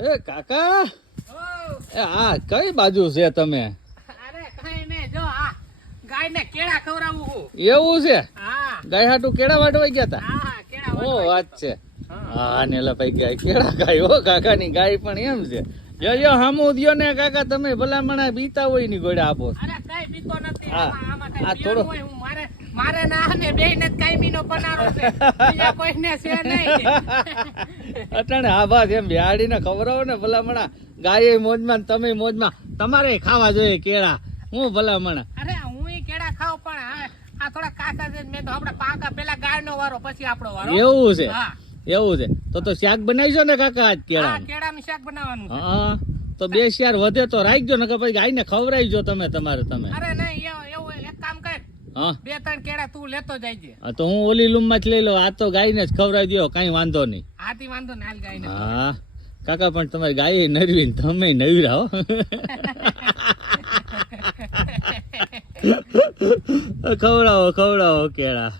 એ કાકા એ આ કઈ બાજુ છે તમે? અરે કઈ નઈ, જો આ ગાયને કેળા ખવડાવું હું. એવું છે? હા ગાય હાટુ કેળા વાટવા ગયા તા? હા કેળા ઓ વાટવા. વાત છે. હા ને લા ભાઈ ગાય કેળા ગાય હો, કાકાની ગાય પણ એમ છે. જો હામું દ્યો ને કાકા, તમે ભલામણા બીતા હોય ની ગોળા આપો. અરે કઈ બીતો નથી. હા. આમાં આ કઈ થોડો- પીવાનું હોય. હું મારે ના ને બેયને જ કાયમીનો બનારો છે. બીજા કોઈને છે નહીં. અટાણે હા બસ એમ બિહાડીને ખવડાવો ને ભલામણા. ગાય મોજમાં ને તમે મોજમાં. તમારે ખાવા જોઈએ કેળા. હું ભલામણા. અરે હું કેળા ખાવ પણ હવે આ થોડા કાચા છે. મેં તો આપણે પાકા પેલા ગાયનો વારો પછી આપણો વારો. એવું છે? હા એવું છે તો શાક બનાવીશો ને કાકા આજ હા કેળા? કેળાનું શાક બનાવવાનું છે. હા તો બે શેર વધે તો રાખજો ને, કે પછી ગાયને ખવડાવીજો તમે તમારે. અરે નહીં એવું એક કામ કર, હા 2-3 કેળા તું લેતો જાયજે. હા, તો હું ઓલી લૂમમાં જ લઈ લઉં. આ તો ગાયને જ ખવડાવી દો, કઈ વાંધો નહીં. હાથી વાંધો ને હાલ ગાયને. હા કાકા પણ તમારી ગાય નરવી ને તમે નવીરા હો. ખવડાવો કેળા.